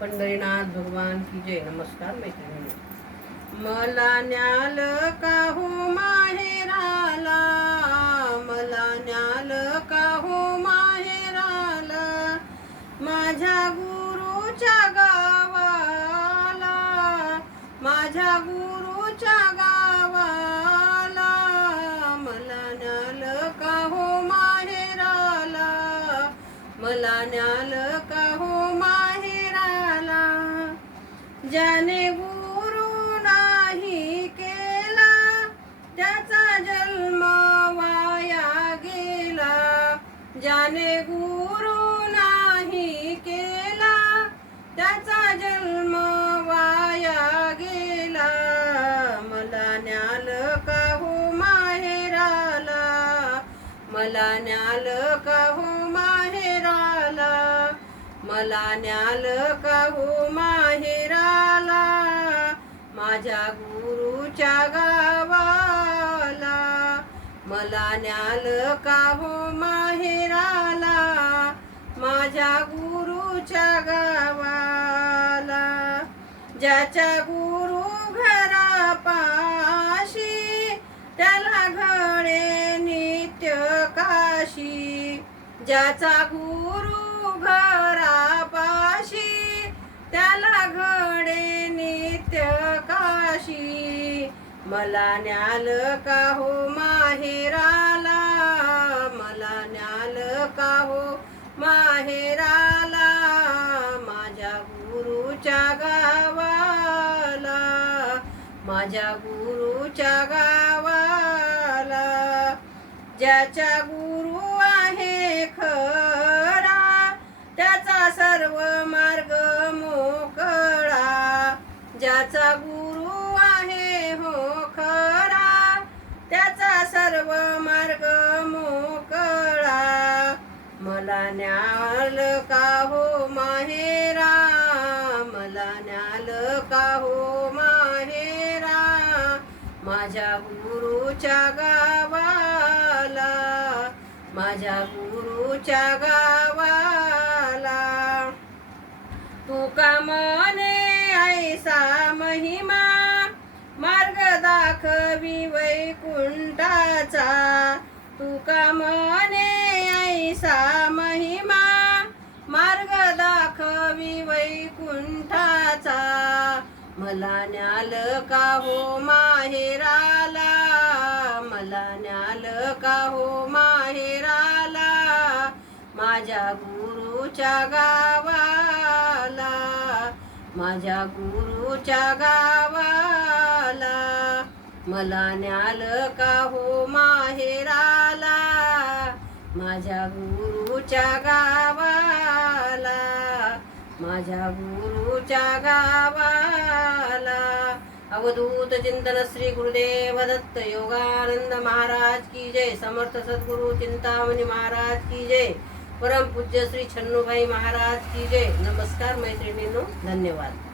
पंढरीनाथ भगवान की जय. नमस्कार मैत्रिणी. मला न्याल का हो माहेराला, मला न्याल का हो माहेराला, माझ्या गुरुच्या गावाला, माझ्या गुरुच्या गावाला. मला न्याल का हो माहेराला, मला न्याल का हो माहेराला. ज्याने गुरु नाही केला त्याचा जन्म वाया गेला, ज्याने गुरु नाही केला त्याचा जन्म वाया गेला. मला न्याल का हो माहेराला, मला न्याल का हो माहेराला, मला न्याल का हो माहेराला, माझ्या गुरुच्या गावाला. मला न्याल का हो माहेराला, माझ्या गुरुच्या गावाला. ज्याच्या गुरु घरापाशी त्याला घडे नित्य काशी, ज्याचा गुरु घरापाशी त्याला घडे नित्य काशी. मला न्याल का हो माहेराला, मला न्याल का हो माहेराला, माझ्या गुरुच्या गावाला, माझ्या गुरुच्या गावाला. ज्याच्या गुरु आहे खरा त्याचा सर्व मार्ग मोकळा, ज्याचा गुरु आहे हो खरा त्याचा सर्व मार्ग मोकळा. मला न्याल का हो माहेरा, मला न्याल का हो माहेरा, माझ्या गुरुच्या गावाला, माझ्या गुरुच्या गावाला. तुका म्हणे ऐसा महिमा मार्ग दाखवी वैकुंठाचा, तुका म्हणे ऐसा महिमा मार्ग दाखवी वैकुंठाचा. मला न्याल का हो माहेराला, मला न्याल का हो माहेराला, माझ्या गुरुच्या गावाला, माझ्या गुरुच्या गावाला. मला न्याल का हो माहेराला, माझ्या गुरुच्या गावाला, माझ्या गुरुच्या गावाला. अवधूत चिंतन श्री गुरुदेव दत्त योगानंद महाराज की जय. समर्थ सद्गुरु चिंतामणी महाराज की जय. परम पूज्य श्री छन्नूभाई महाराज की जय. नमस्कार मैत्रिणींनो, धन्यवाद.